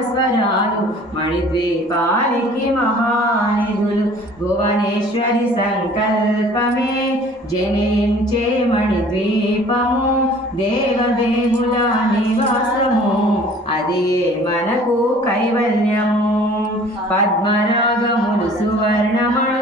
స్వరాలు మణిద్వీపాలికి మహానిధులు. భువనేశ్వరి సంకల్పమే జనించే మణిద్వీపము. దేవదేవుల నివాసము. అది మనకు కైవల్యము? పద్మరాగములు సువర్ణమణులు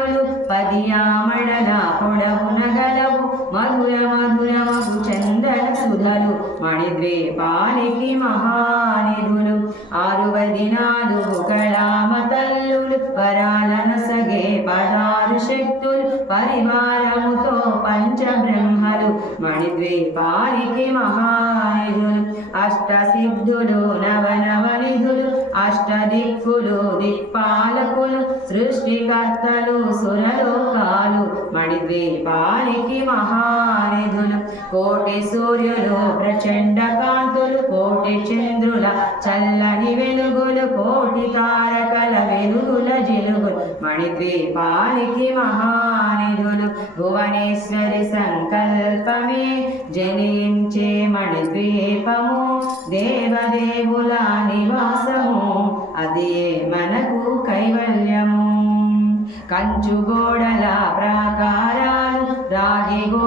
పదియామడల పొడవున గలవు మధుర మధుర మధురమగు చందన సుధలు మణిద్వీపానికి మహానిధులు ఆరువది నాలుగు కళామ తల్లులు వరాలను సగే పదారు శక్తులు పరివారముతో పంచబ్రహ్మ మణిద్వీపానికి మహానిధులు అష్టసిద్ధులు నవనవనిధులు అష్టదిక్కులు దిక్పాలకులు సృష్టికర్తలు సురలోకాలు మణిద్వీపానికి మహానిధులు కోటి సూర్యులు ప్రచండ కాంతులు కోటి చంద్రుల చల్లని వెలుగులు కోటి తారకల వెలుగుల జిలుగులు మణిద్వీపానికి మహానిధులు భువనేశ్వరి సంకల్పమే జనించే మణిద్వీపము దేవదేవుల నివాసము అదే మనకు కైవల్యము. కంచు గోడల ప్రాకారాలు రాగి గో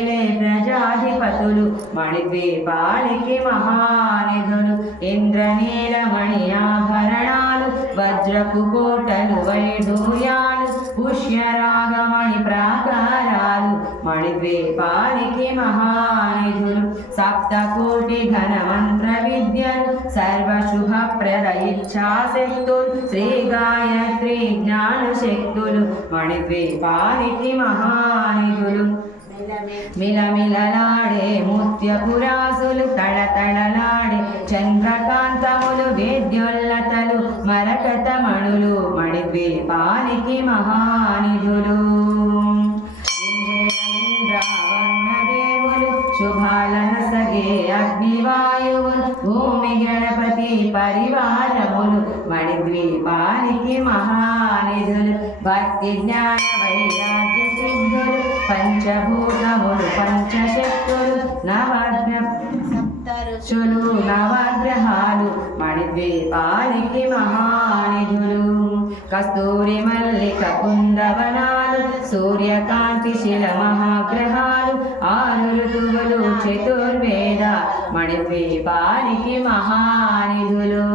ప్రపంచమేలే ప్రజాధిపతులు మణిద్వీపాలికి మహానిధులు ఇంద్రనీలమణి ఆభరణాలు వజ్రపు కోటలు వైడూయాలు పుష్యరాగమణి ప్రాకారాలు మణిద్వీపాలికి మహానిధులు సప్తకోటి ఘన మంత్ర విద్యలు సర్వశుభప్రద ఇచ్ఛాశక్తులు శ్రీ గాయత్రి జ్ఞాన శక్తులు మణిద్వీపాలికి మహానిధులు. మిలమిలలాడే ముత్యపురాసులు తళతళలాడే చంద్రకాంతములు వేద్యోల్లతలు మరకతమణులు మణిద్వీపానికి మహానిధులు. శుభాలను సగే అగ్నివాయువులు భూమి గణపతి పరివారములు మణిద్వీపానికి మహానిధులు భక్తి జ్ఞాన వైరాగ్య సిద్ధులు పంచభూతములు పంచశక్తులు నవగ్న కస్తూరి మల్లిక కుందవనాలు సూర్యకాంతి శిల మహాగ్రహాలు ఆరు ఋతువులు చతుర్వేద మణిద్వీపానికి మహానిధులు.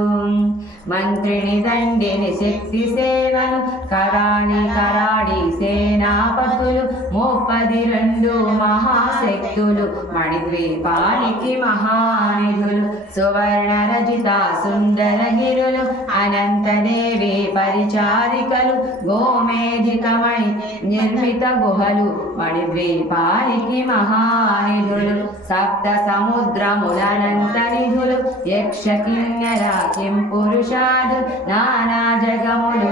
మంత్రిని దండిని శక్తి సేవను కరాణి కరాడి సేనాపతులు ముప్పది రెండు మహాశక్తులు మణిద్వీపానికి మహానిధులు సువర్ణ రజిత సుందర గిరులు అనంతదేవి పరిచారికలు గోమేధికమణి నిర్మిత గుహలు మణిద్వీపానికి మహానిధులు సప్త సముద్రములనంత నిధులు యక్ష కిన్నెర కిం పురుషాదు నానా జగములు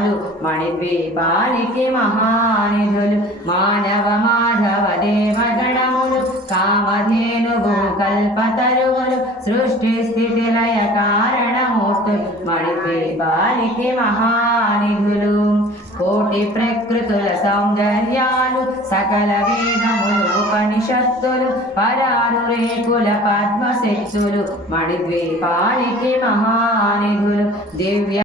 నదీ మణిద్వీపానికి మహానిధులు మానవ మాధవ దేవగణములు కామధేనువు కల్పతరువులు సృష్టి స్థితి లయ కారణమూర్తులు మణిద్వీపానికి మహానిధులు. కోటి ప్రకృతుల సౌందర్యాలు సకల వేదములు ఉపనిషత్తులు పరారు రేకుల పద్మశక్తులు మణిద్వీపానికి మహానిధులు. దివ్య